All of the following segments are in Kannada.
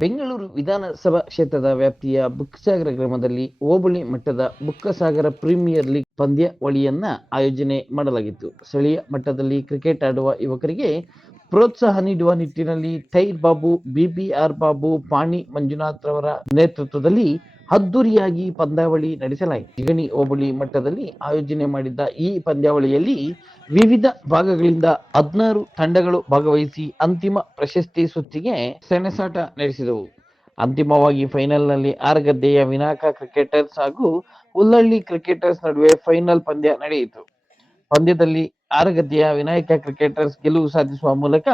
ಬೆಂಗಳೂರು ವಿಧಾನಸಭಾ ಕ್ಷೇತ್ರದ ವ್ಯಾಪ್ತಿಯ ಬುಕ್ಕಸಾಗರ ಗ್ರಾಮದಲ್ಲಿ ಹೋಬಳಿ ಮಟ್ಟದ ಬುಕ್ಕಸಾಗರ ಪ್ರೀಮಿಯರ್ ಲೀಗ್ ಪಂದ್ಯಾವಳಿಯನ್ನ ಆಯೋಜನೆ ಮಾಡಲಾಗಿತ್ತು. ಸ್ಥಳೀಯ ಮಟ್ಟದಲ್ಲಿ ಕ್ರಿಕೆಟ್ ಆಡುವ ಯುವಕರಿಗೆ ಪ್ರೋತ್ಸಾಹ ನೀಡುವ ನಿಟ್ಟಿನಲ್ಲಿ ಟೈರ್ ಬಾಬು ಬಿಬಿಆರ್ ಬಾಬು, ಪಾಣಿ ಮಂಜುನಾಥ್ ಅವರ ನೇತೃತ್ವದಲ್ಲಿ ಅದ್ದೂರಿಯಾಗಿ ಪಂದ್ಯಾವಳಿ ನಡೆಸಲಾಯಿತು. ಜಿಗಣಿ ಹೋಬಳಿ ಮಟ್ಟದಲ್ಲಿ ಆಯೋಜನೆ ಮಾಡಿದ್ದ ಈ ಪಂದ್ಯಾವಳಿಯಲ್ಲಿ ವಿವಿಧ ಭಾಗಗಳಿಂದ ಹದಿನಾರು ತಂಡಗಳು ಭಾಗವಹಿಸಿ ಅಂತಿಮ ಪ್ರಶಸ್ತಿ ಸುತ್ತಿಗೆ ಸೆಣಸಾಟ ನಡೆಸಿದವು. ಅಂತಿಮವಾಗಿ ಫೈನಲ್ನಲ್ಲಿ ಆರಗದ್ದೆಯ ವಿನಾಕ ಕ್ರಿಕೆಟರ್ಸ್ ಹಾಗೂ ಹುಲ್ಲಳ್ಳಿ ಕ್ರಿಕೆಟರ್ಸ್ ನಡುವೆ ಫೈನಲ್ ಪಂದ್ಯ ನಡೆಯಿತು. ಪಂದ್ಯದಲ್ಲಿ ಆರಗದ್ದೆಯ ವಿನಾಯಕ ಕ್ರಿಕೆಟರ್ಸ್ ಗೆಲುವು ಸಾಧಿಸುವ ಮೂಲಕ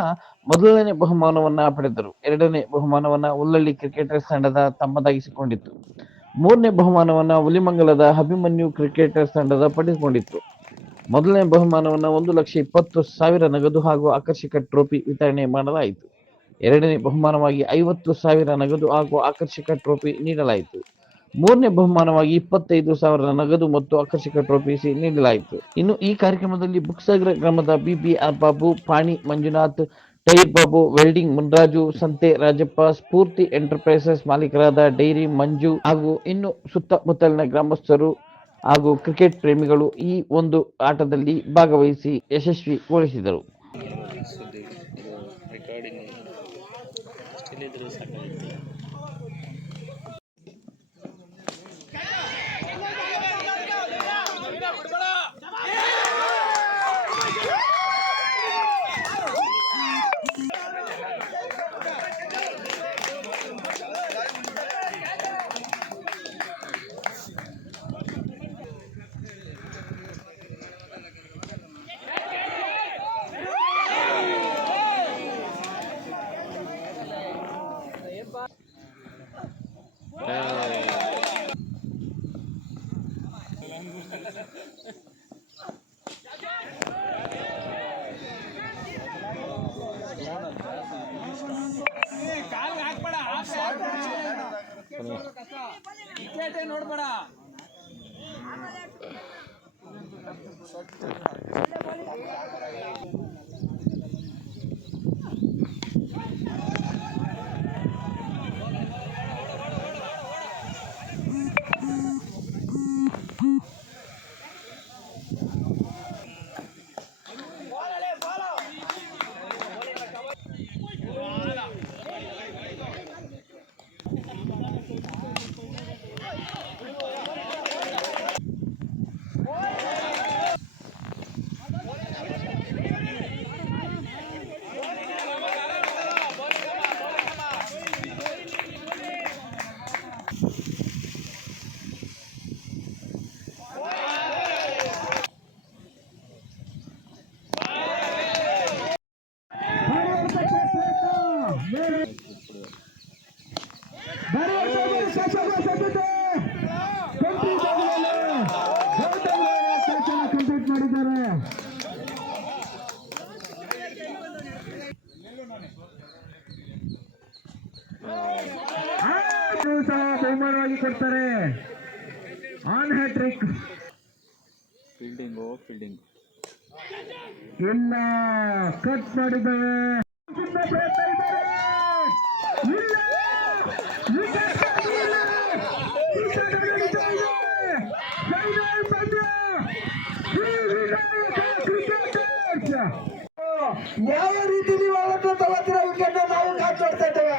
ಮೊದಲನೇ ಬಹುಮಾನವನ್ನ ಪಡೆದರು. ಎರಡನೇ ಬಹುಮಾನವನ್ನ ಉಲ್ಲಳ್ಳಿ ಕ್ರಿಕೆಟರ್ಸ್ ತಂಡದ ತಮ್ಮದಾಗಿಸಿಕೊಂಡಿತ್ತು. ಮೂರನೇ ಬಹುಮಾನವನ್ನ ಹುಲಿಮಂಗಲದ ಅಭಿಮನ್ಯು ಕ್ರಿಕೆಟರ್ಸ್ ತಂಡದ ಪಡೆದುಕೊಂಡಿತ್ತು. ಮೊದಲನೇ ಬಹುಮಾನವನ್ನ ಒಂದು ಲಕ್ಷ ಇಪ್ಪತ್ತು ಸಾವಿರ ನಗದು ಹಾಗೂ ಆಕರ್ಷಕ ಟ್ರೋಫಿ ವಿತರಣೆ ಮಾಡಲಾಯಿತು. ಎರಡನೇ ಬಹುಮಾನವಾಗಿ ಐವತ್ತು ಸಾವಿರ ನಗದು ಹಾಗೂ ಆಕರ್ಷಕ ಟ್ರೋಫಿ ನೀಡಲಾಯಿತು. ಮೂರನೇ ಬಹುಮಾನವಾಗಿ ಇಪ್ಪತ್ತೈದು ಸಾವಿರ ನಗದು ಮತ್ತು ಆಕರ್ಷಕ ಟ್ರೋಫಿ ನೀಡಲಾಯಿತು. ಇನ್ನು ಈ ಕಾರ್ಯಕ್ರಮದಲ್ಲಿ ಬುಕ್ಸಾಗರ ಗ್ರಾಮದ BBR Babu, Pani Manjunath, tyre Babu, welding Munraju, ಸಂತೆ ರಾಜಪ್ಪ, ಸ್ಫೂರ್ತಿ ಎಂಟರ್ಪ್ರೈಸಸ್ ಮಾಲೀಕರಾದ ಡೈರಿ, ಮಂಜು ಹಾಗೂ ಇನ್ನು ಸುತ್ತಮುತ್ತಲಿನ ಗ್ರಾಮಸ್ಥರು ಹಾಗೂ ಕ್ರಿಕೆಟ್ ಪ್ರೇಮಿಗಳು ಈ ಒಂದು ಆಟದಲ್ಲಿ ಭಾಗವಹಿಸಿ ಯಶಸ್ವಿಗೊಳಿಸಿದರು. ಶ್ರೀ ಕಟ್ ಮಾಡಿದೆ ಯಾವ ರೀತಿ ನೀವು ಅವರನ್ನ ತಗೋತೀರ? ವಿಕೆಟ್ ನಾವು ಕಾದ್ ನೋಡ್ತಾ ಇದ್ದೇವೆ.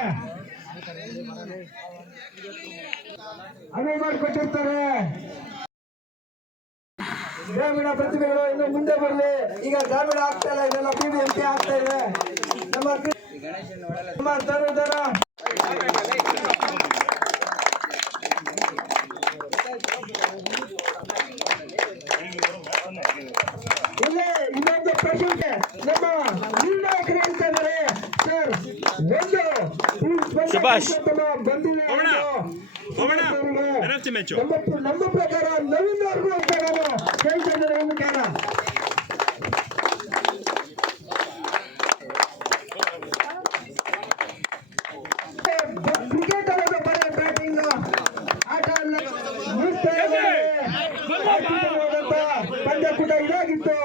ಅನುವು ಮಾಡಿಕೊಟ್ಟಿರ್ತಾರೆ. ಗ್ರಾಮೀಣ ಪ್ರತಿಭೆಗಳು ಇನ್ನು ಮುಂದೆ ಬರಲಿ. ಈಗ ಗ್ರಾಮೀಣ ಆಗ್ತಾ ಇಲ್ಲ ಇದೆಲ್ಲ ಬಿಬಿಎಂಪಿ ಆಗ್ತಾ ಇದೆ. ನಮ್ಮ ನಮ್ಮ ತರುದರ ಸುಭಾಷ್ ಇನ್ನೊಂದು ಪ್ರಶ್ನೆ ನಮ್ಮ ನಿರ್ಣಾಯಕರು ಹೇಳ್ತಾ ಇದ್ದಾರೆ ಸರ್ ಒಂದು ಈ ಸ್ಪರ್ಧೆ ಶಭಾಷ್. ಕಾರ್ಯಕ್ರಮ ಬಂದಿಲ್ಲ ಹೋಗೋಣ. ಹೋಗೋಣ. ಅವರಿಗೆ penalty ನಮ್ಮ ಪ್ರಕಾರ ನವೀನ್ ಅವ್ರಿಗೂ ಅಂತ ನಾನು ಹೇಳ್ತಾ ಇದ್ದೇನೆ ಒಂದು ಮುಖಾನ ಕ್ರಿಕೆಟ್ ಅನ್ನೋದು ಬರೀ ಬ್ಯಾಟಿಂಗ್ ಆಟ ಅಲ್ಲ ಮುಕ್ತಾಯವಾದ ಅದ್ಭುತವಾದಂತ ಪಂದ್ಯಕೂಟ ಇದಾಗಿತ್ತು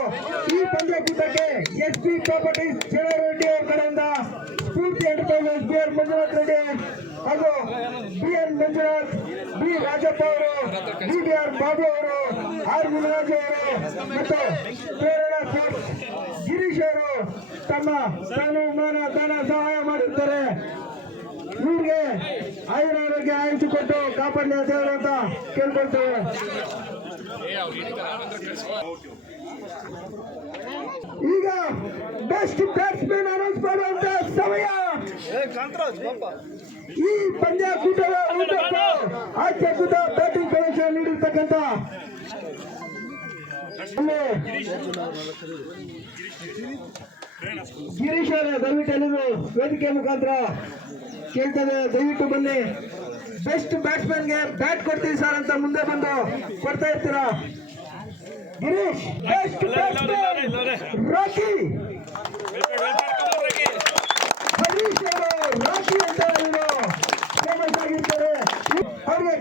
ಈ ಪಂದ್ಯಕೂಟಕ್ಕೆ ಎಸ್ ಪಿ ಪ್ರಾಪರ್ಟೀಸ್ ರೆಡ್ಡಿ ಅವರ ಕಡೆಯಿಂದ Spoorthi enterprises B R Manjunath Reddy Manjunath B Rajappa ಅವರು ಬಿ ಬಿ ಆರ್ ಬಾಬು ಅವರು ಆರ್ ಮುನಿರಾಜು ಅವರು ಮತ್ತು ಪ್ರೇರಣಾ ಫೋರ್ಸ್ ಗಿರೀಶ್ ಅವರು ತಮ್ಮ ತಾನು ಮಾನ ದಾನ ಸಹಾಯ ಮಾಡಿರ್ತಾರೆ. ಇವ್ರಿಗೆ ಆಯುರಾರೋಗ್ಯ ಆಯುಷು ಕೊಟ್ಟು ಕಾಪಾಡಲಿ ದೇವರು ಅಂತ ಕೇಳ್ಕೊಳ್ತೇವೆ. ಈಗ ಬೆಸ್ಟ್ ಬ್ಯಾಟ್ಸ್ಮನ್ ಅನೌನ್ಸ್ ಮಾಡುವಂತ ಸಮಯ. ಈ ಪಂದ್ಯಾಕೂಟದ ಆಚೆ ಕೂಟ ಬ್ಯಾಟಿಂಗ್ ಪ್ರದೇಶ ನೀಡಿರ್ತಕ್ಕಂಥ ಗಿರೀಶ್ ಅವರ ದಯವಿಟ್ಟು ಎಲ್ಲರೂ ವೇದಿಕೆ ಮುಖಾಂತರ ಕೇಳ್ತದೆ ದಯವಿಟ್ಟು ಬನ್ನಿ. ಬೆಸ್ಟ್ ಬ್ಯಾಟ್ಸ್ಮನ್ಗೆ ಬ್ಯಾಟ್ ಕೊಡ್ತೀವಿ ಸರ್ ಅಂತ ಮುಂದೆ ಬಂದು ಕೊಡ್ತಾ ಇರ್ತೀರಾ? Girish best batsman Rocky. Harish ಅವರು ರಾಕಿ ಅಂತ ಅವ್ರಿಗೆ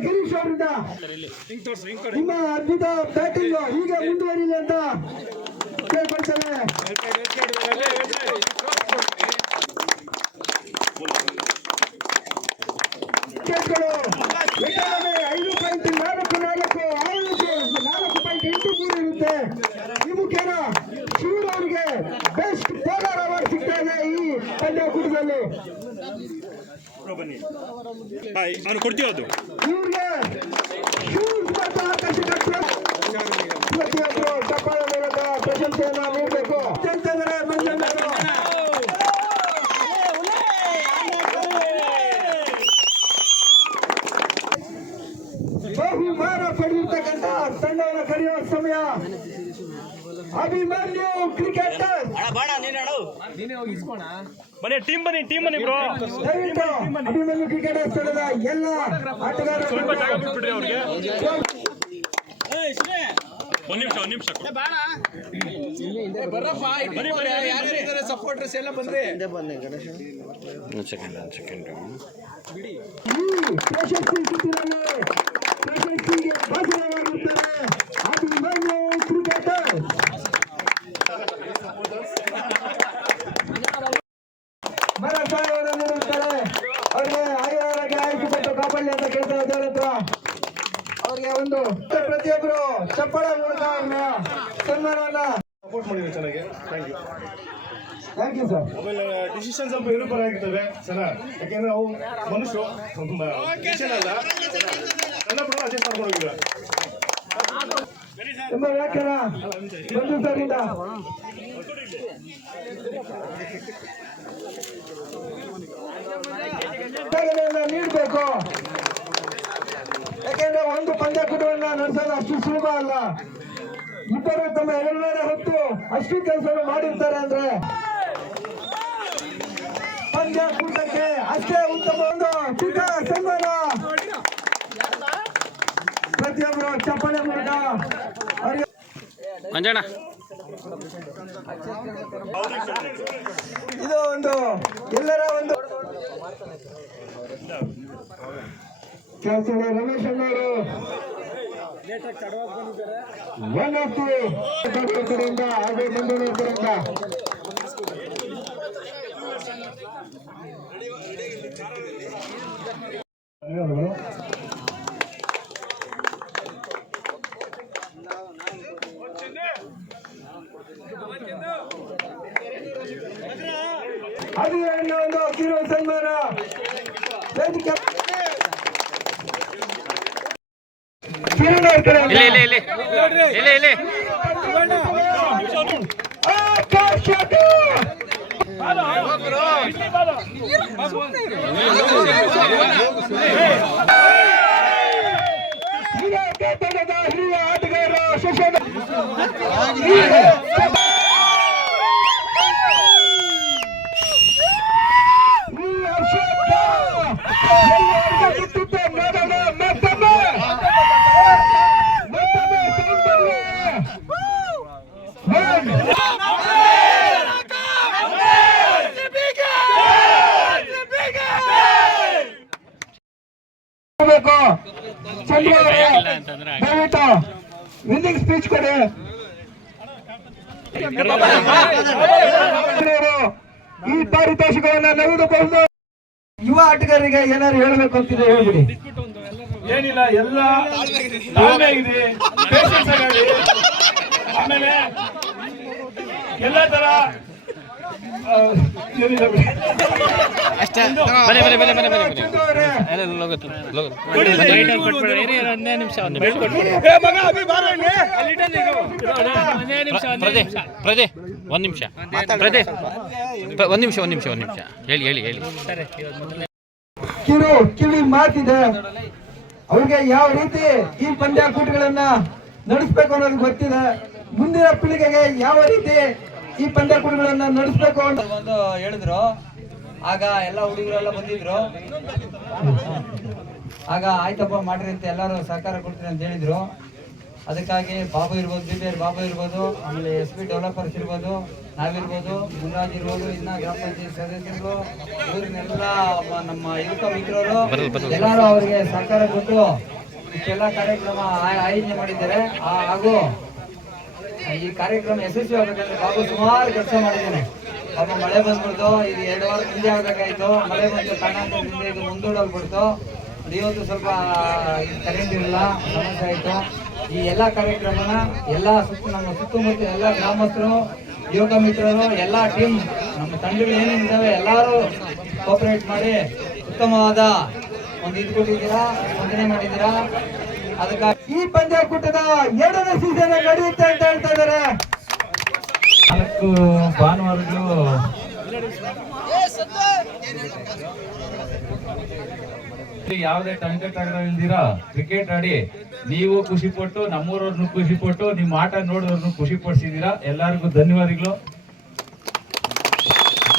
ಗಿರೀಶ್ ಅವರಿಂದ ನಿಮ್ಮ ಅದ್ಭುತ ಬ್ಯಾಟಿಂಗ್ ಹೀಗೆ ಮುಂದುವರಿಲಿ ಅಂತ ಕೇಳ್ಕೊಳ್ತೇವೆ ಐದು ಈ ಮುಖೇನ ಕೊಡ್ತೀವಿ ಅದು? ಪ್ರಶಂಸೆಯನ್ನ ನೀಡಬೇಕು ಅಂತಂದ್ರೆ ಮಂಜಣ್ಣ ಬಹುಮಾನ ಪಡೆದಿರ್ತಕ್ಕಂಥ ತಂಡವನ್ನು ಕರೆಯುವ ಸಮಯ. ಅಭಿಮನ್ಯು ಕ್ರಿಕೆಟರ್. ಬನ್ನಿ ಟೀಮ್ ಬನ್ನಿ ಟೀಮ್ ಬನ್ನಿ ಬ್ರೋ ಅಭಿಮನ್ಯು ಕ್ರಿಕೆಟರ್ ತಂಡದ ಎಲ್ಲ ಆಟಗಾರರು ಒಂದ್ ನಿಮಿಷ ಒಂದ್ ನಿಮಿಷ ಸಪೋರ್ಟರ್ಸ್ ಎಲ್ಲ ಬಂದ್ರೆ. ಸೆಕೆಂಡ್ ಸೆಕೆಂಡ್ ಬಿಡಿ ಭಾಜನವಾಗಿರ್ತಾರೆ ಅಭಿಮನ್ಯು ಕ್ರಿಕೆಟರ್ ಮರ ಸಹಾಯವನ್ನು ನೀಡುತ್ತಾರೆ ಅವ್ರಿಗೆ ಆಯುರ್ವೇದಕ್ಕೆ ಆಯ್ಕೆ ಕೊಟ್ಟು ಕಾಪಾಡಲಿ ಅಂತ ಕೇಳ್ತಾರೆ ದೇವ್ರ ಹತ್ರ ಅವ್ರಿಗೆ ಒಂದು ಪ್ರತಿಯೊಬ್ಬರು ಚಪ್ಪಳ ಮೂಲಕ ಅವ್ರನ್ನ ಸನ್ಮಾನವನ್ನ ಸಪೋರ್ಟ್ ಮಾಡಿದ್ರೆ ಚೆನ್ನಾಗಿ thank you thank you sir ಆಮೇಲೆ ಡಿಸಿಷನ್ ಸ್ವಲ್ಪ ಇರುಪರ ಆಗಿರ್ತವೆ, ಸರ? ಯಾಕೆಂದ್ರೆ ಅವು ಮನುಷ್ಯರು. ಡಿಸಿಷನ್ ಅಲ್ಲ. ಸಣ್ಣ ಪುಟ್ಟ ಅಡ್ಜಸ್ಟ್ ಮಾಡ್ಕೊಂಡು ಹೋಗಿಲ್ಲ ತುಂಬ ವ್ಯಾಖ್ಯಾನ ಬಂದು ಸರಿಂದ ನೀಡಬೇಕು. ಯಾಕೆಂದ್ರೆ ಒಂದು ಪಂದ್ಯಾಕೂಟವನ್ನ ನಡೆಸೋದು ಅಷ್ಟು ಸುಲಭ ಅಲ್ಲ. ಇಬ್ಬರು ತಮ್ಮ ಎರಡನೇ ಹೊತ್ತು ಅಷ್ಟು ಕೆಲಸ ಮಾಡಿರ್ತಾರೆ ಅಂದ್ರೆ ಪಂದ್ಯಾಕೂಟಕ್ಕೆ ಅಷ್ಟೇ ಉತ್ತಮ ಒಂದು ಚಿಕ್ಕ ಸನ್ಮಾನ ಪ್ರತಿಯೊಬ್ಬರು ಚಪ್ಪಾಳೆ ಮೂಲಕ ಮಂಜಣ್ಣ. ಇದು ಒಂದು ಎಲ್ಲರ ಒಂದು ಕೆಲಸದ ರಮೇಶ್ ಅಣ್ಣವರು ಒನ್ ಆಫ್ ಹಾಗೂ ಕಡೆಯಿಂದ Ei, ವಿನ್ನಿಂಗ್ ಸ್ಪೀಚ್ ಕೊಡಿ. ಈ ಪಾರಿತೋಷಿಕವನ್ನ ತೆಗೆದುಕೊಂಡು ಯುವ ಆಟಗಾರರಿಗೆ ಏನಾದ್ರು ಹೇಳಬೇಕು ಅಂತಿದೆ ಹೇಳ್ಬಿಡಿ. ಏನಿಲ್ಲ, ಎಲ್ಲ ತಾಳ್ಮೆ ಇದೆ ಆಮೇಲೆ ಎಲ್ಲ ತರ ಬನ್ನಿ. ಅಷ್ಟೇ ಬನ್ನಿ ಬನ್ನಿ ಬನ್ನಿ ಬನ್ನಿ. ಬನ್ನಿ ಅಲ್ಲ ಪ್ರದೇ ನಿಮಿಷ. ಪ್ರದೇ ಪ್ರ- ಒಂದ್ ನಿಮಿಷ ಒಂದ್ ನಿಮಿಷ ಒಂದ್ ನಿಮಿಷ. ಹೇಳಿ ಹೇಳಿ ಹೇಳಿ. ಕಿರು ಕಿವಿ ಮಾತಿದೆ. ಅವ್ರಿಗೆ ಯಾವ ರೀತಿ ಈ ಪಂದ್ಯಾಕೂಟಗಳನ್ನ ನಡೆಸ್ಬೇಕು ಅನ್ನೋದು ಗೊತ್ತಿದೆ. ಮುಂದಿನ ಪೀಳಿಗೆಗೆ ಯಾವ ರೀತಿ ಈ ಪಂದ್ಯ ಪಂದ್ಯಾಕೂಟಗಳನ್ನ ನಡೆಸ್ಬೇಕು ಅಂತ ಒಂದು ಹೇಳಿದ್ರು. ಆಗ ಎಲ್ಲ ಹುಡುಗರೆಲ್ಲ ಬಂದಿದ್ರು. ಆಗ ಆಯ್ತಪ್ಪ ಮಾಡ್ರಿ ಅಂತ ಎಲ್ಲರೂ ಸಹಕಾರ ಕೊಡ್ತೀನಿ ಅಂತ ಹೇಳಿದ್ರು. ಅದಕ್ಕಾಗಿ ಬಾಬು ಇರ್ಬೋದು ಆರ್ ಬಾಬು ಇರ್ಬೋದು ಆಮೇಲೆ ಎಸ್ ಪಿ ಡೆವಲಪರ್ಸ್ ಇರ್ಬೋದು ನಾವಿರ್ಬೋದು ಮುನ್ರಾಜ್ ಇರ್ಬೋದು ಇನ್ನ ಗ್ರಾಮ ಪಂಚಾಯತ್ ಸದಸ್ಯರು ಊರಿನೆಲ್ಲ ಮ- ನಮ್ಮ ಯುವಕ ಮಿತ್ರರು ಎಲ್ಲರೂ ಅವರಿಗೆ ಸಹಕಾರ ಕೊಟ್ಟು ಇಷ್ಟೆಲ್ಲ ಕಾರ್ಯಕ್ರಮ ಆಯೋಜನೆ ಮಾಡಿದ್ದಾರೆ. ಹಾಗೂ ಈ ಕಾರ್ಯಕ್ರಮ ಯಶಸ್ವಿ ಆಗಬೇಕಂದ್ರೆ ಬಾಬು ಸುಮಾರು ಕೆಲಸ ಮಾಡಿದ್ದೇನೆ. ಪಾಪ ಮಳೆ ಬಂದ್ಬಿಡ್ತು, ಇದು ಎರಡು ವಾರ ಹಿಂದೆ ಆಗ್ಬೇಕಾಯ್ತು. ಮಳೆ ಬಂದು ಕಾರಣಾಂತರದಿಂದ ಇದು ಮುಂದೂಡಲ್ಬಿಡ್ತು ಇವತ್ತು ಸ್ವಲ್ಪ ಕರೆಂಟ್ ಇಲ್ಲ ಸಮಸ್ಯೆ ಆಯ್ತು. ಈ ಎಲ್ಲ ಕಾರ್ಯಕ್ರಮನ ಎಲ್ಲ ಸುತ್ತ, ನಮ್ಮ ಸುತ್ತಮುತ್ತ ಎಲ್ಲ ಗ್ರಾಮಸ್ಥರು, ಯುವಕ ಮಿತ್ರರು, ಎಲ್ಲ ಟೀಮ್ ನಮ್ಮ ತಂಡಗಳು ಏನೇನಿದ್ದಾವೆ ಎಲ್ಲರೂ ಕೋಪರೇಟ್ ಮಾಡಿ ಉತ್ತಮವಾದ ಒಂದು ಇದು ಕೊಟ್ಟಿದ್ದೀರಾ ಸ್ಪಂದನೆ ಮಾಡಿದ್ದೀರಾ. ಅದಕ್ಕಾಗಿ ಈ ಪಂದ್ಯಾಕೂಟದ ಎರಡನೇ ಸೀಸನ್ ನಡೆಯುತ್ತೆ ಅಂತ ಹೇಳ್ತಾ ಇದ್ದಾರೆ. ನಾಲ್ಕು ಭಾನುವಾರಗಳು ಯಾವುದೇ ಟಂಕ ತಗಡ ಇಲ್ದಿರ ಕ್ರಿಕೆಟ್ ಆಡಿ ನೀವು ಖುಷಿ ಪಟ್ಟು, ನಮ್ಮೂರವ್ರನ್ನು ಖುಷಿ ಪಟ್ಟು, ನಿಮ್ಮ ಆಟ ನೋಡೋರ್ನು ಖುಷಿ ಪಡಿಸಿದೀರಾ? ಎಲ್ಲರಿಗೂ ಧನ್ಯವಾದಗಳು.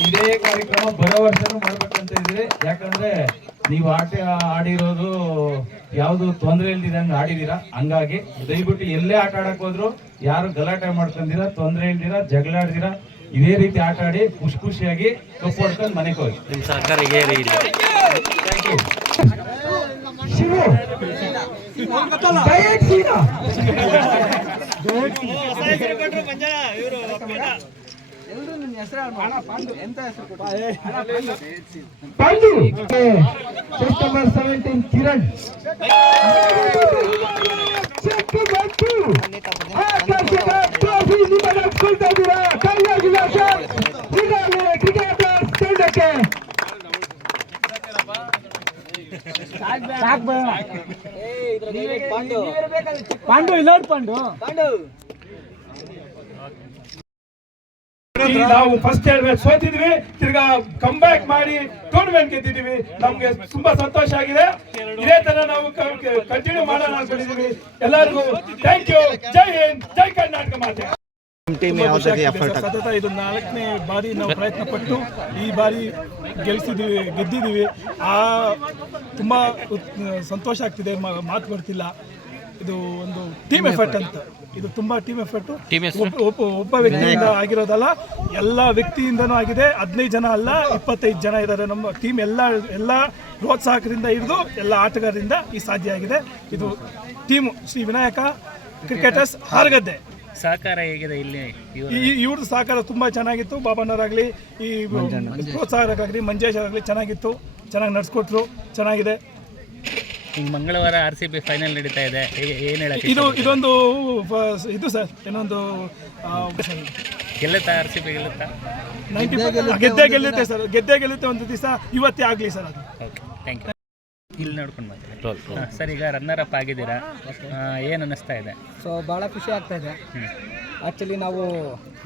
ಇದೇ ಕಾರ್ಯಕ್ರಮ ಬರೋ ವರ್ಷನೂ ಮಾಡ್ಬೇಕಂತ ಇದ್ರಿ ಯಾಕಂದ್ರೆ ನೀವು ಆಟ ಆಡಿರೋದು ಯಾವುದು ತೊಂದರೆ ಇಲ್ದಿದಂಗೆ ಆಡಿದೀರಾ? ಹಂಗಾಗಿ ದಯವಿಟ್ಟು ಎಲ್ಲೇ ಆಟ ಆಡಕ್ ಹೋದ್ರು ಯಾರು ಗಲಾಟೆ ಮಾಡ್ಕೊಂಡಿರ ತೊಂದರೆ ಇಲ್ದಿರ ಜಗಳಾಡ್ದಿರ ಇದೇ ರೀತಿ ಆಟ ಆಡಿ ಖುಷಿ ಖುಷಿಯಾಗಿ ಕಪ್ಪು ಹೊಡ್ಕೊಂಡು ಮನೆಗೆ ಹೋಗಿ. ನಿಮ್ಮ Pandu. Chest number seventeen Kiran cheque ಬಂತು ಆಕರ್ಷಕ ಟ್ರೋಫಿ ನಿಮ್ಮ ನಡೆಸ್ಕೊಳ್ತಾ ಇದ್ದೀರಾ ಕೈಯಾಗಿಲಾಸ ಈಗಾಗಲೇ ಕ್ರಿಕೆಟರ್ಸ್ ತಂಡಕ್ಕೆ ಪಾಂಡು. ಇಲ್ಲ ಪಾಂಡು ಈ ನಾವು ಫಸ್ಟ್ ಹೇಳ್ಬೇಕು ಸೋತಿದ್ವಿ. ತಿರ್ಗಾ ಕಮ್ ಬ್ಯಾಕ್ ಮಾಡಿ ಟೂರ್ನಮೆಂಟ್ ಗೆದ್ದಿದೀವಿ ನಮ್ಗೆ ತುಂಬಾ ಸಂತೋಷ ಆಗಿದೆ. ಇದೇ ತರ ನಾವು ಕಂಟಿನ್ಯೂ ಮಾಡೋಣ ಅನ್ಕೊಂಡಿದೀವಿ ಎಲ್ಲರಿಗೂ ಥ್ಯಾಂಕ್ ಯು ಜೈ ಹಿಂದ್ ಜೈ ಕರ್ನಾಟಕ ಮಾತೆ. ಸತತ ಇದು ನಾಲ್ಕನೇ ಬಾರಿ ನಾವು ಪ್ರಯತ್ನ ಪಟ್ಟು ಈ ಬಾರಿ ಗೆಲ್ಸಿದೀವಿ ಗೆದ್ದಿದ್ದೀವಿ. ಆ ತುಂಬ ಸಂತೋಷ ಆಗ್ತಿದೆ. ಮ- ಮಾತು ಬರ್ತಿಲ್ಲ. ಇದು ಒಂದು ಟೀಮ್ ಎಫರ್ಟ್ ಅಂತ. ಇದು ತುಂಬಾ ಟೀಮ್ ಎಫರ್ಟ್ ಒಬ್ಬ ವ್ಯಕ್ತಿಯಿಂದ ಆಗಿರೋದಲ್ಲ ಎಲ್ಲ ವ್ಯಕ್ತಿಯಿಂದನೂ ಆಗಿದೆ ಹದಿನೈದು ಜನ ಅಲ್ಲ ಇಪ್ಪತ್ತೈದು ಜನ ಇದ್ದಾರೆ. ನಮ್ಮ ಟೀಮ್ ಎಲ್ಲ ಎಲ್ಲ ಪ್ರೋತ್ಸಾಹಕರಿಂದ ಹಿಡಿದು ಎಲ್ಲ ಆಟಗಾರರಿಂದ ಈ ಸಾಧ್ಯ ಆಗಿದೆ. ಇದು ಟೀಮ್ ಶ್ರೀ ವಿನಾಯಕ ಕ್ರಿಕೆಟರ್ಸ್ ಹಾರಗದ್ದೆ. ಸಹಕಾರ ಹೇಗಿದೆ ಇಲ್ಲಿ ಇವ್ರದ್ದು ಸಹಕಾರ ತುಂಬಾ ಚೆನ್ನಾಗಿತ್ತು. ಬಾಬಣ್ಣವರಾಗ್ಲಿ ಈ ಪ್ರೋತ್ಸಾಹಕ್ಕಾಗಲಿ ಮಂಜೇಶ್ ಆಗಲಿ ಚೆನ್ನಾಗಿತ್ತು. ಚೆನ್ನಾಗಿ ನಡೆಸ್ಕೊಟ್ರು ಚೆನ್ನಾಗಿದೆ. ಮಂಗಳವಾರ ಆರ್ ಸಿ ಬಿ ಫೈನಲ್ ನಡೀತಾ ಇದೆ. ಏನು ಏನ್ ಹೇಳಕ್ಕೆ ಇದು ಇದೊಂದು ಇದು ಸರ್ ಇನ್ನೊಂದು ಗೆಲ್ಲುತ್ತಾ ಆರ್ ಸಿ ಬಿ ಗೆಲ್ಲುತ್ತಾ? ನೈಂಟಿ ಗೆದ್ದೆ ಗೆಲ್ಲುತ್ತೆ ಸರ್ ಗೆದ್ದೆ ಗೆಲ್ಲುತ್ತೆ ಒಂದು ದಿವಸ ಇವತ್ತೇ ಆಗಲಿ ಸರ್ ಅದು. ಓಕೆ ಥ್ಯಾಂಕ್ ಯು ಇಲ್ಲಿ ನೋಡ್ಕೊಂಡು ಮಾತಾಡಿ. ಸರ್ ಈಗ ರನ್ನರ್ ಅಪ್ ಆಗಿದ್ದೀರಾ? ಏನು ಏನ್ ಅನ್ನಿಸ್ತಾ ಇದೆ? ಸೊ ಭಾಳ ಖುಷಿ ಆಗ್ತಾ ಇದೆ. ಆ್ಯಕ್ಚುಲಿ ನಾವು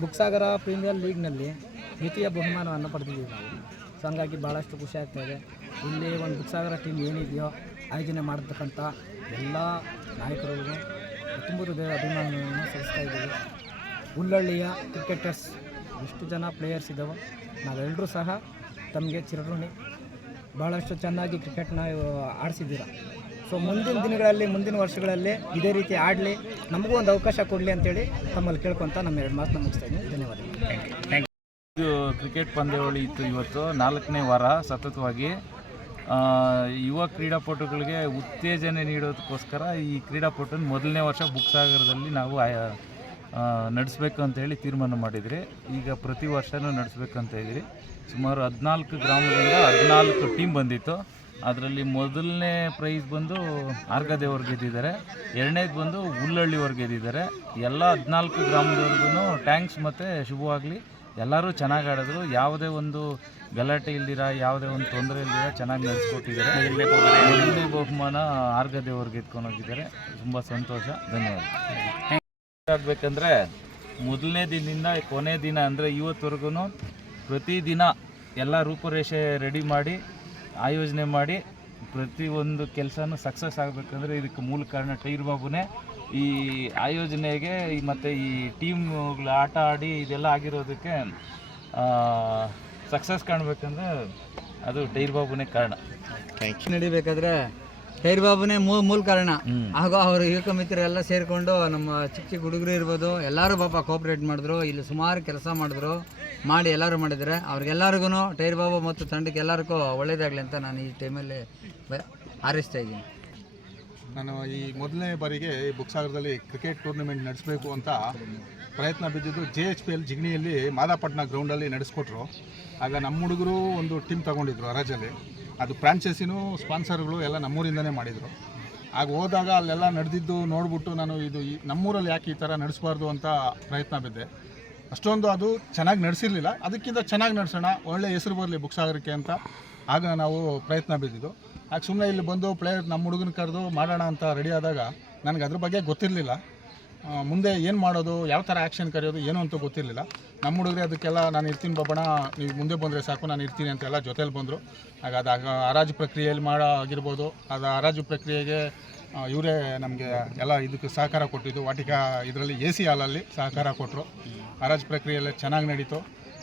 ಬುಕ್ಸಾಗರ ಪ್ರೀಮಿಯರ್ ಲೀಗ್ನಲ್ಲಿ ದ್ವಿತೀಯ ಬಹುಮಾನವನ್ನು ಪಡೆದಿದ್ದೀವಿ ನಾವು. ಸೊ ಹಂಗಾಗಿ ಭಾಳಷ್ಟು ಖುಷಿ ಆಗ್ತಾ ಇದೆ. ಇಲ್ಲಿ ಒಂದು ಬುಕ್ಸಾಗರ ಟೀಮ್ ಏನಿದೆಯೋ ಆಯೋಜನೆ ಮಾಡತಕ್ಕಂಥ ಎಲ್ಲ ನಾಯಕರಿಗೂ ತುಂಬ ಹೃದಯ ಅಭಿಮಾನವನ್ನು ಸಲ್ಲಿಸ್ತಾ ಇದ್ದೀವಿ. ಉಳ್ಳಳ್ಳಿಯ ಕ್ರಿಕೆಟರ್ಸ್ ಎಷ್ಟು ಜನ ಪ್ಲೇಯರ್ಸ್ ಇದ್ದಾವೋ ನಾವೆಲ್ಲರೂ ಸಹ ತಮಗೆ ಚಿರಋಣಿ. ಭಾಳಷ್ಟು ಚೆನ್ನಾಗಿ ಕ್ರಿಕೆಟ್ನ ಆಡಿಸಿದ್ದೀರ. ಸೊ ಮುಂದಿನ ದಿನಗಳಲ್ಲಿ, ಮುಂದಿನ ವರ್ಷಗಳಲ್ಲಿ ಇದೇ ರೀತಿ ಆಡಲಿ. ನಮಗೂ ಒಂದು ಅವಕಾಶ ಕೊಡಲಿ ಅಂತೇಳಿ ತಮ್ಮಲ್ಲಿ ಕೇಳ್ಕೊತ ನಮ್ಮ ಎರಡು ಮಾತು ಮುಗಿಸ್ತಾ ಇದ್ದೀನಿ. ಧನ್ಯವಾದಗಳು. ಇದು ಕ್ರಿಕೆಟ್ ಪಂದ್ಯಾವಳಿ ಇತ್ತು ಇವತ್ತು. ನಾಲ್ಕನೇ ವಾರ ಸತತವಾಗಿ ಯುವ ಕ್ರೀಡಾಪಟುಗಳಿಗೆ ಉತ್ತೇಜನ ನೀಡೋದಕ್ಕೋಸ್ಕರ ಈ ಕ್ರೀಡಾಪಟುನ ಮೊದಲನೇ ವರ್ಷ ಬುಕ್ಸಾಗರದಲ್ಲಿ ನಾವು ನಡೆಸಬೇಕು ಅಂತ ಹೇಳಿ ತೀರ್ಮಾನ ಮಾಡಿದ್ರಿ. ಈಗ ಪ್ರತಿ ವರ್ಷವೂ ನಡೆಸ್ಬೇಕಂತ ಇದ್ರಿ ಸುಮಾರು ಹದಿನಾಲ್ಕು ಗ್ರಾಮದಿಂದ ಹದಿನಾಲ್ಕು ಟೀಮ್ ಬಂದಿತ್ತು. ಅದರಲ್ಲಿ ಮೊದಲನೇ ಪ್ರೈಸ್ ಬಂದು ಆರ್ಗದೇವ್ರು ಗೆದ್ದಿದ್ದಾರೆ. ಎರಡನೇದು ಬಂದು ಹುಲ್ಲಳ್ಳಿಯವ್ರು ಗೆದ್ದಿದ್ದಾರೆ. ಎಲ್ಲ ಹದಿನಾಲ್ಕು ಗ್ರಾಮದವ್ರಿಗೂ ಟ್ಯಾಂಕ್ಸ್ ಮತ್ತು ಶುಭವಾಗಲಿ. ಎಲ್ಲರೂ ಚೆನ್ನಾಗಿ ಆಡಿದ್ರು. ಯಾವುದೇ ಒಂದು ಗಲಾಟೆ ಇಲ್ದಿರ ಯಾವುದೇ ಒಂದು ತೊಂದರೆ ಇಲ್ದಿರ ಚೆನ್ನಾಗಿ ನಡೆಸ್ಕೊಟ್ಟಿದ್ದಾರೆ. ಇಲ್ಲಿ ಬಹುಮಾನ. ದೇವ್ರಿಗೆ ಎತ್ಕೊಂಡು ಹೋಗಿದ್ದಾರೆ. ತುಂಬ ಸಂತೋಷ ಧನ್ಯವಾದ. ಆಗಬೇಕಂದ್ರೆ ಮೊದಲನೇ ದಿನದಿಂದ ಕೊನೆ ದಿನ ಅಂದರೆ ಇವತ್ತವರೆಗೂ ಪ್ರತಿದಿನ ಎಲ್ಲ ರೂಪುರೇಷೆ ರೆಡಿ ಮಾಡಿ ಆಯೋಜನೆ ಮಾಡಿ ಪ್ರತಿಯೊಂದು ಕೆಲಸನೂ ಸಕ್ಸಸ್ ಆಗಬೇಕಂದ್ರೆ ಇದಕ್ಕೆ ಮೂಲ ಕಾರಣ ಟೈರ್ ಬಾಬುನೇ. ಈ ಆಯೋಜನೆಗೆ ಮತ್ತು ಈ ಟೀಮ್ಗಳು ಆಟ ಆಡಿ ಇದೆಲ್ಲ ಆಗಿರೋದಕ್ಕೆ ಸಕ್ಸಸ್ ಕಾಣಬೇಕಂದ್ರೆ ಅದು ಟೈರ್ ಬಾಬುನೇ ಕಾರಣ. ನಡಿಬೇಕಾದ್ರೆ ಟೈರ್ ಬಾಬುನೇ ಮೂಲ ಮೂಲ ಕಾರಣ. ಹಾಗೂ ಅವರು ಯುವಕ ಮಿತ್ರರೆಲ್ಲ ಸೇರಿಕೊಂಡು ನಮ್ಮ ಚಿಕ್ಕ ಚಿಕ್ಕ ಹುಡುಗರು ಇರ್ಬೋದು ಎಲ್ಲರೂ ಪಾಪ ಕೋಆಪ್ರೇಟ್ ಮಾಡಿದ್ರು ಇಲ್ಲಿ ಸುಮಾರು ಕೆಲಸ ಮಾಡಿದ್ರು ಮಾಡಿ ಎಲ್ಲರೂ ಮಾಡಿದರೆ ಅವ್ರಿಗೆಲ್ಲರಿಗೂ ಟೈರ್ ಬಾಬು ಮತ್ತು ತಂಡಕ್ಕೆ ಎಲ್ಲರಿಗೂ ಒಳ್ಳೇದಾಗಲಿ ಅಂತ ನಾನು ಈ ಟೈಮಲ್ಲಿ ಆರಿಸ್ತಾ ಹಾರೈಸ್ತಾ ಇದ್ದೀನಿ. ನಾನು ಈ ಮೊದಲನೇ ಬಾರಿಗೆ ಈ ಬುಕ್ಸಾಗರದಲ್ಲಿ ಕ್ರಿಕೆಟ್ ಟೂರ್ನಮೆಂಟ್ ನಡೆಸಬೇಕು ಅಂತ ಪ್ರಯತ್ನ ಬಿದ್ದಿದ್ದು ಜೆ ಎಚ್ ಪಿ ಎಲ್ ಜಿಗಣಿಯಲ್ಲಿ ಮಾದಾಪಟ್ನ ಗ್ರೌಂಡಲ್ಲಿ ನಡೆಸ್ಕೊಟ್ರು. ಆಗ ನಮ್ಮ ಹುಡುಗರು ಒಂದು ಟೀಮ್ ತಗೊಂಡಿದ್ರು ಹರಾಜಲ್ಲಿ. ಅದು ಫ್ರಾಂಚೈಸಿನೂ ಸ್ಪಾನ್ಸರ್ಗಳು ಎಲ್ಲ ನಮ್ಮೂರಿಂದನೇ ಮಾಡಿದರು. ಆಗ ಹೋದಾಗ ಅಲ್ಲೆಲ್ಲ ನಡೆದಿದ್ದು ನೋಡಿಬಿಟ್ಟು ನಾನು ಇದು ನಮ್ಮೂರಲ್ಲಿ ಯಾಕೆ ಈ ಥರ ನಡೆಸಬಾರ್ದು ಅಂತ ಪ್ರಯತ್ನ ಬಿದ್ದೆ. ಅಷ್ಟೊಂದು ಅದು ಚೆನ್ನಾಗಿ ನಡೆಸಿರಲಿಲ್ಲ. ಅದಕ್ಕಿಂತ ಚೆನ್ನಾಗಿ ನಡೆಸೋಣ ಒಳ್ಳೆಯ ಹೆಸರು ಬರಲಿ ಬುಕ್ಸಾಗರಕ್ಕೆ ಅಂತ ಆಗ ನಾವು ಪ್ರಯತ್ನ ಬಿದ್ದಿದ್ದು. ಆಗ ಸುಮ್ಮನೆ ಇಲ್ಲಿ ಬಂದು ಪ್ಲೇಯರ್ ನಮ್ಮ ಹುಡುಗನ ಕರೆದು ಮಾಡೋಣ ಅಂತ ರೆಡಿ ಆದಾಗ ನನಗೆ ಅದ್ರ ಬಗ್ಗೆ ಗೊತ್ತಿರಲಿಲ್ಲ. ಮುಂದೆ ಏನು ಮಾಡೋದು, ಯಾವ ಥರ ಆ್ಯಕ್ಷನ್ ಕರೆಯೋದು, ಏನು ಅಂತ ಗೊತ್ತಿರಲಿಲ್ಲ. ನಮ್ಮ ಹುಡುಗರೇ ಅದಕ್ಕೆಲ್ಲ ನಾನು ಇರ್ತೀನಿ ಬಾಬಣ ನೀವು ಮುಂದೆ ಬಂದರೆ ಸಾಕು, ನಾನು ಇರ್ತೀನಿ ಅಂತೆಲ್ಲ ಜೊತೇಲಿ ಬಂದರು. ಆಗ ಅದು ಹರಾಜು ಪ್ರಕ್ರಿಯೆಯಲ್ಲಿ ಮಾಡೋ ಆಗಿರ್ಬೋದು. ಅದು ಹರಾಜು ಪ್ರಕ್ರಿಯೆಗೆ ಇವರೇ ನಮಗೆ ಎಲ್ಲ ಇದಕ್ಕೆ ಸಹಕಾರ ಕೊಟ್ಟಿದ್ದು. ವಾಟಿಕಾ ಇದರಲ್ಲಿ ಎ ಸಿ ಹಾಲಲ್ಲಿ ಸಹಕಾರ ಕೊಟ್ಟರು ಹರಾಜು ಪ್ರಕ್ರಿಯೆಯಲ್ಲಿ ಚೆನ್ನಾಗಿ ನಡೀತು.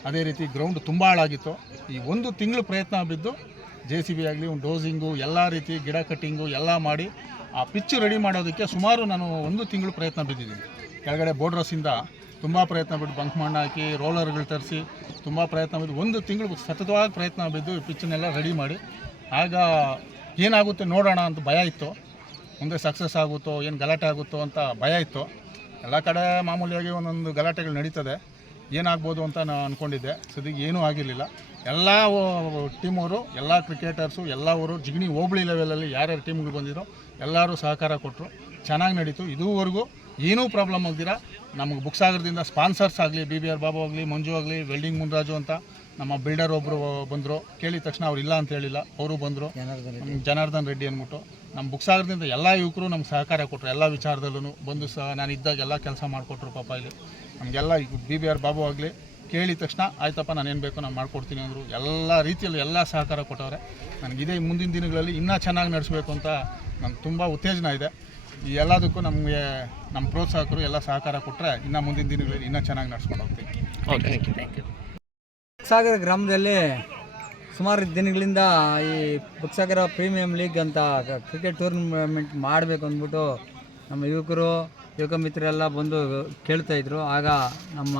ಅದೇ ರೀತಿ ಗ್ರೌಂಡ್ ತುಂಬ ಹಾಳಾಗಿತ್ತು. ಈ ಒಂದು ತಿಂಗಳು ಪ್ರಯತ್ನ ಬಿದ್ದು ಜೆ ಸಿ ಬಿ ಆಗಲಿ ಒಂದು ಡೋಸಿಂಗು, ಎಲ್ಲ ರೀತಿ ಗಿಡ ಕಟ್ಟಿಂಗು ಎಲ್ಲ ಮಾಡಿ ಆ ಪಿಚ್ಚು ರೆಡಿ ಮಾಡೋದಕ್ಕೆ ಸುಮಾರು ನಾನು ಒಂದು ತಿಂಗಳು ಪ್ರಯತ್ನ ಬಿದ್ದಿದ್ದೀನಿ. ಕೆಳಗಡೆ ಬೋರ್ಡ್ರಸ್ಸಿಂದ ತುಂಬ ಪ್ರಯತ್ನ ಬಿಟ್ಟು ಬಂಕ್ ಮಣ್ಣು ಹಾಕಿ ರೋಲರ್ಗಳು ತರಿಸಿ ತುಂಬ ಪ್ರಯತ್ನ ಬಿದ್ದು ಒಂದು ತಿಂಗಳು ಸತತವಾಗಿ ಪ್ರಯತ್ನ ಬಿದ್ದು ಈ ಪಿಚ್ಚನ್ನೆಲ್ಲ ರೆಡಿ ಮಾಡಿ. ಆಗ ಏನಾಗುತ್ತೆ ನೋಡೋಣ ಅಂತ ಭಯ ಇತ್ತು. ಮುಂದೆ ಸಕ್ಸಸ್ ಆಗುತ್ತೋ, ಏನು ಗಲಾಟೆ ಆಗುತ್ತೋ ಅಂತ ಭಯ ಇತ್ತು. ಎಲ್ಲ ಕಡೆ ಮಾಮೂಲಿಯಾಗಿ ಒಂದೊಂದು ಗಲಾಟೆಗಳು ನಡೀತದೆ. ಏನಾಗ್ಬೋದು ಅಂತ ನಾನು ಅಂದ್ಕೊಂಡಿದ್ದೆ ಸದ್ಯಕ್ಕೆ ಏನೂ ಆಗಿರಲಿಲ್ಲ. ಎಲ್ಲ ಟೀಮವರು ಎಲ್ಲ ಕ್ರಿಕೆಟರ್ಸು ಎಲ್ಲವರು ಜಿಗಣಿ ಹೋಬಳಿ ಲೆವೆಲಲ್ಲಿ ಯಾರ್ಯಾರು ಟೀಮ್ಗಳು ಬಂದಿದ್ರು ಎಲ್ಲರೂ ಸಹಕಾರ ಕೊಟ್ಟರು ಚೆನ್ನಾಗಿ ನಡೀತು. ಇದುವರೆಗೂ ಏನೂ ಪ್ರಾಬ್ಲಮ್ ಆಗ್ದಿರ. ನಮಗೆ ಬುಕ್ಸಾಗರದಿಂದ ಸ್ಪಾನ್ಸರ್ಸ್ ಆಗಲಿ ಬಿ ಬಿ ಆರ್ ಬಾಬು ಆಗಲಿ, ಮಂಜು ಆಗಲಿ ವೆಲ್ಡಿಂಗ್ ಮುನ್ರಾಜು ಅಂತ ನಮ್ಮ ಬಿಲ್ಡರ್ ಒಬ್ಬರು ಬಂದರು. ಕೇಳಿದ ತಕ್ಷಣ ಅವ್ರು ಇಲ್ಲ ಅಂತ ಹೇಳಿಲ್ಲ. ಅವರು ಬಂದರು. ಜನಾರ್ದನ್ ರೆಡ್ಡಿ ಅಂದ್ಬಿಟ್ಟು. ನಮ್ಮ ಬುಕ್ಸಾಗರದಿಂದ ಎಲ್ಲ ಯುವಕರು ನಮ್ಗೆ ಸಹಕಾರ ಕೊಟ್ಟರು ಎಲ್ಲ ವಿಚಾರದಲ್ಲೂ ಬಂದು ಸಹ ನಾನು ಇದ್ದಾಗ ಎಲ್ಲ ಕೆಲಸ ಮಾಡಿಕೊಟ್ರು ಪಾಪ ಇಲ್ಲಿ. ನಮಗೆಲ್ಲ ಬಿ ಬಿ ಆರ್ ಬಾಬು ಆಗಲಿ ಕೇಳಿದ ತಕ್ಷಣ ಆಯ್ತಪ್ಪ ನಾನು ಏನು ಬೇಕು ನಾನು ಮಾಡ್ಕೊಡ್ತೀನಿ ಅಂದರು. ಎಲ್ಲ ರೀತಿಯಲ್ಲಿ ಎಲ್ಲ ಸಹಕಾರ ಕೊಟ್ಟವ್ರೆ. ನನಗಿದೆ ಇದೇ ಮುಂದಿನ ದಿನಗಳಲ್ಲಿ ಇನ್ನೂ ಚೆನ್ನಾಗಿ ನಡೆಸಬೇಕು ಅಂತ ನನಗೆ ತುಂಬ ಉತ್ತೇಜನ ಇದೆ. ಈ ಎಲ್ಲದಕ್ಕೂ ನಮಗೆ ನಮ್ಮ ಪ್ರೋತ್ಸಾಹಕರು ಎಲ್ಲ ಸಹಕಾರ ಕೊಟ್ಟರೆ ಇನ್ನೂ ಮುಂದಿನ ದಿನಗಳಲ್ಲಿ ಇನ್ನೂ ಚೆನ್ನಾಗಿ ನಡ್ಸ್ಕೊಂಡು ಹೋಗ್ತೀನಿ. ಓಕೆ ಥ್ಯಾಂಕ್ ಯು ಬುಕ್ಸಾಗರ ಗ್ರಾಮದಲ್ಲಿ ಸುಮಾರು ದಿನಗಳಿಂದ ಈ ಬುಕ್ಸಾಗರ ಪ್ರೀಮಿಯಂ ಲೀಗ್ ಅಂತ ಕ್ರಿಕೆಟ್ ಟೂರ್ನಮೆಂಟ್ ಮಾಡಬೇಕು ಅಂದ್ಬಿಟ್ಟು ನಮ್ಮ ಯುವಕರು, ಯುವಕ ಮಿತ್ರರೆಲ್ಲ ಬಂದು ಕೇಳ್ತಾ ಇದ್ರು. ಆಗ ನಮ್ಮ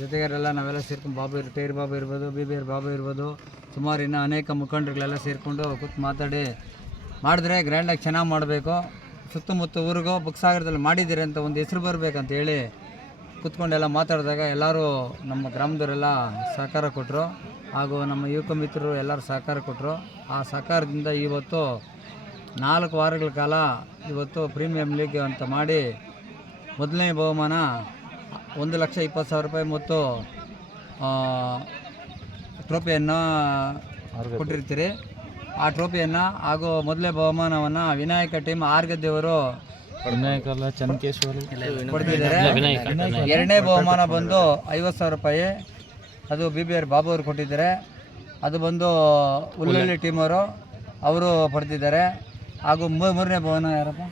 ಜೊತೆಗಾರೆಲ್ಲ ನಾವೆಲ್ಲ ಸೇರ್ಕೊಂಡು ಬಾಬು ಇರ್ ಟೈರ್ ಬಾಬು ಇರ್ಬೋದು, ಬಿ ಬಿ ಆರ್ ಬಾಬು ಇರ್ಬೋದು, ಸುಮಾರು ಇನ್ನೂ ಅನೇಕ ಮುಖಂಡರುಗಳೆಲ್ಲ ಸೇರಿಕೊಂಡು ಕೂತು ಮಾತಾಡಿ ಮಾಡಿದ್ರೆ ಗ್ರ್ಯಾಂಡಾಗಿ ಚೆನ್ನಾಗಿ ಮಾಡಬೇಕು. ಸುತ್ತಮುತ್ತ ಊರಿಗೂ ಬುಕ್ಸಾಗರದಲ್ಲಿ ಮಾಡಿದ್ದೀರಿ ಅಂತ ಒಂದು ಹೆಸರು ಬರಬೇಕಂತ ಹೇಳಿ ಕೂತ್ಕೊಂಡೆಲ್ಲ ಮಾತಾಡಿದಾಗ ಎಲ್ಲರೂ ನಮ್ಮ ಗ್ರಾಮದವರೆಲ್ಲ ಸಹಕಾರ ಕೊಟ್ಟರು ಹಾಗೂ ನಮ್ಮ ಯುವಕ ಮಿತ್ರರು ಎಲ್ಲರೂ ಸಹಕಾರ ಕೊಟ್ಟರು. ಆ ಸಹಕಾರದಿಂದ ಇವತ್ತು ನಾಲ್ಕು ವಾರಗಳ ಕಾಲ ಇವತ್ತು ಪ್ರೀಮಿಯಂ ಲೀಗ್ ಅಂತ ಮಾಡಿ ಮೊದಲನೇ ಬಹುಮಾನ ಒಂದು ಲಕ್ಷ ಇಪ್ಪತ್ತು ಸಾವಿರ ರೂಪಾಯಿ ಮತ್ತು ಟ್ರೋಫಿಯನ್ನು ಕೊಟ್ಟಿರ್ತೀರಿ. ಆ ಟ್ರೋಫಿಯನ್ನು ಹಾಗೂ ಮೊದಲನೇ ಬಹುಮಾನವನ್ನು ವಿನಾಯಕ ಟೀಮ್ ಆರ್ಗದ್ದೆಯವರು ವಿನಾಯಕಲ್ಲ ಚನ್ನಕೇಶ್ವರಿ. ಕೊಡ್ತಿದ್ದಾರೆ. ವಿನಾಯಕ ಎರಡನೇ ಬಹುಮಾನ ಬಂದು ಐವತ್ತು ಸಾವಿರ ರೂಪಾಯಿ. ಅದು ಬಿ ಬಿ ಆರ್ ಬಾಬು ಅವರು ಕೊಟ್ಟಿದ್ದಾರೆ. ಅದು ಬಂದು ಉಲ್ಲಳ್ಳಿ ಟೀಮವರು ಅವರು ಪಡೆದಿದ್ದಾರೆ. ಹಾಗೂ ಮೂರನೇ ಬಹುಮಾನ ಯಾರಪ್ಪ?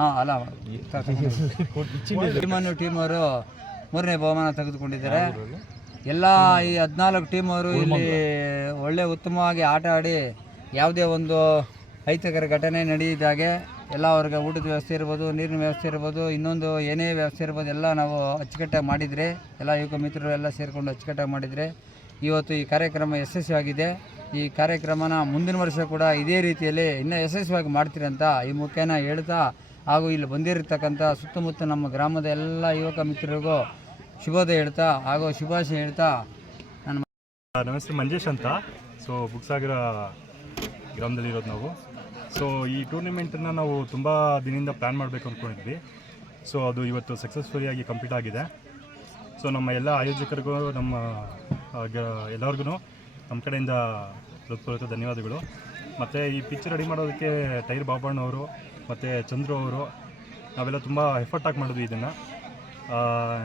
ಹಾಂ ಅಲ್ಲ ಟೀಮನ್ನು ಟೀಮವರು ಮೂರನೇ ಬಹುಮಾನ ತೆಗೆದುಕೊಂಡಿದ್ದಾರೆ. ಎಲ್ಲ ಈ ಹದಿನಾಲ್ಕು ಟೀಮವರು ಇಲ್ಲಿ ಒಳ್ಳೆ ಉತ್ತಮವಾಗಿ ಆಟ ಆಡಿ ಯಾವುದೇ ಒಂದು ಅಹಿತಕರ ಘಟನೆ ನಡೆಯಿದಾಗೆ ಎಲ್ಲ ಅವ್ರಿಗೆ ಊಟದ ವ್ಯವಸ್ಥೆ ಇರ್ಬೋದು, ನೀರಿನ ವ್ಯವಸ್ಥೆ ಇರ್ಬೋದು, ಇನ್ನೊಂದು ಏನೇ ವ್ಯವಸ್ಥೆ ಇರ್ಬೋದು, ಎಲ್ಲ ನಾವು ಅಚ್ಚುಕಟ್ಟಾಗಿ ಮಾಡಿದರೆ, ಎಲ್ಲ ಯುವಕ ಮಿತ್ರರು ಎಲ್ಲ ಸೇರಿಕೊಂಡು ಅಚ್ಚುಕಟ್ಟಾಗಿ ಮಾಡಿದರೆ ಇವತ್ತು ಈ ಕಾರ್ಯಕ್ರಮ ಯಶಸ್ವಿಯಾಗಿದೆ. ಈ ಕಾರ್ಯಕ್ರಮನ ಮುಂದಿನ ವರ್ಷ ಕೂಡ ಇದೇ ರೀತಿಯಲ್ಲಿ ಇನ್ನೂ ಯಶಸ್ವಿಯಾಗಿ ಮಾಡ್ತೀರಂತ ಈ ಮುಖೇನ ಹೇಳ್ತಾ ಹಾಗೂ ಇಲ್ಲಿ ಬಂದಿರತಕ್ಕಂಥ ಸುತ್ತಮುತ್ತ ನಮ್ಮ ಗ್ರಾಮದ ಎಲ್ಲ ಯುವಕ ಮಿತ್ರರಿಗೂ ಶುಭೋದಯ ಹೇಳ್ತಾ ಹಾಗೂ ಶುಭಾಶಯ ಹೇಳ್ತಾ ನಾನು ನಮಸ್ತೆ, ಮಂಜೇಶ್ ಅಂತ. ಸೊ ಬುಕ್ಸಾಗಿರೋ ಗ್ರಾಮದಲ್ಲಿ ಇರೋದು ನಾವು. ಸೊ ಈ ಟೂರ್ನಿಮೆಂಟನ್ನು ನಾವು ತುಂಬ ದಿನದಿಂದ ಪ್ಲ್ಯಾನ್ ಮಾಡಬೇಕು ಅಂದ್ಕೊಂಡಿದ್ವಿ ಸೊ ಅದು ಇವತ್ತು ಸಕ್ಸಸ್ಫುಲಿಯಾಗಿ ಕಂಪ್ಲೀಟ್ ಆಗಿದೆ. ಸೊ ನಮ್ಮ ಎಲ್ಲ ಆಯೋಜಕರಿಗೂ, ನಮ್ಮ ಎಲ್ಲರಿಗೂ ನಮ್ಮ ಕಡೆಯಿಂದ ಹೃತ್ಪೂರ್ವಕ ಧನ್ಯವಾದಗಳು. ಮತ್ತು ಈ ಪಿಚ್ ರೆಡಿ ಮಾಡೋದಕ್ಕೆ ಟೈರ್ ಬಾಬಣ್ಣ ಅವರು, ಮತ್ತು ಚಂದ್ರು ಅವರು, ನಾವೆಲ್ಲ ತುಂಬ ಎಫರ್ಟ್ ಹಾಕಿ ಮಾಡಿದ್ವಿ ಇದನ್ನು.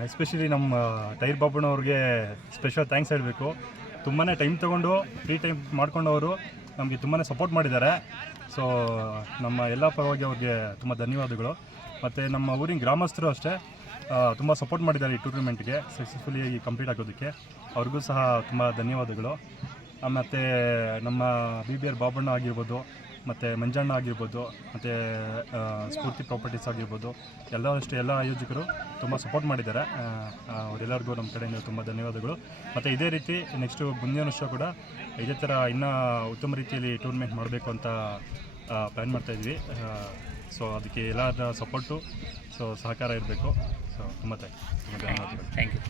ಎಸ್ಪೆಷಲಿ ನಮ್ಮ ಟೈರ್ ಬಾಬಣ್ಣ ಅವ್ರಿಗೆ ಸ್ಪೆಷಲ್ ಥ್ಯಾಂಕ್ಸ್ ಹೇಳಬೇಕು. ತುಂಬಾ ಟೈಮ್ ತೊಗೊಂಡು ಫ್ರೀ ಟೈಮ್ ಮಾಡ್ಕೊಂಡವರು ನಮಗೆ ತುಂಬಾ ಸಪೋರ್ಟ್ ಮಾಡಿದ್ದಾರೆ. ಸೊ ನಮ್ಮ ಎಲ್ಲ ಪರವಾಗಿ ಅವ್ರಿಗೆ ತುಂಬ ಧನ್ಯವಾದಗಳು. ಮತ್ತು ನಮ್ಮ ಊರಿನ ಗ್ರಾಮಸ್ಥರು ಅಷ್ಟೇ ತುಂಬ ಸಪೋರ್ಟ್ ಮಾಡಿದ್ದಾರೆ ಈ ಟೂರ್ನಮೆಂಟ್ಗೆ ಸಕ್ಸಸ್ಫುಲಿ ಕಂಪ್ಲೀಟ್ ಆಗೋದಕ್ಕೆ. ಅವ್ರಿಗೂ ಸಹ ತುಂಬ ಧನ್ಯವಾದಗಳು. ಮತ್ತು ನಮ್ಮ ಬಿ ಬಿ ಆರ್ ಬಾಬಣ್ಣ ಆಗಿರ್ಬೋದು, ಮತ್ತು ಮಂಜಣ್ಣ ಆಗಿರ್ಬೋದು, ಮತ್ತು ಸ್ಫೂರ್ತಿ ಪ್ರಾಪರ್ಟೀಸ್ ಆಗಿರ್ಬೋದು ಎಲ್ಲರಷ್ಟು ಎಲ್ಲ ಆಯೋಜಕರು ತುಂಬ ಸಪೋರ್ಟ್ ಮಾಡಿದ್ದಾರೆ. ಅವರೆಲ್ಲರಿಗೂ ನಮ್ಮ ಕಡೆಯಿಂದ ತುಂಬ ಧನ್ಯವಾದಗಳು. ಮತ್ತು ಇದೇ ರೀತಿ ನೆಕ್ಸ್ಟು ಮುಂದಿನ ವರ್ಷ ಕೂಡ ಇದೇ ಥರ ಇನ್ನೂ ಉತ್ತಮ ರೀತಿಯಲ್ಲಿ ಟೂರ್ನಮೆಂಟ್ ಮಾಡಬೇಕು ಅಂತ ಪ್ಲ್ಯಾನ್ ಮಾಡ್ತಾಯಿದ್ವಿ ಸೊ ಅದಕ್ಕೆ ಎಲ್ಲರ ಸಪೋರ್ಟು ಸೊ ಸಹಕಾರ ಇರಬೇಕು. ಸೊ ತುಂಬ ಥ್ಯಾಂಕ್ ತುಂಬ ಧನ್ಯವಾದಗಳು. Thank you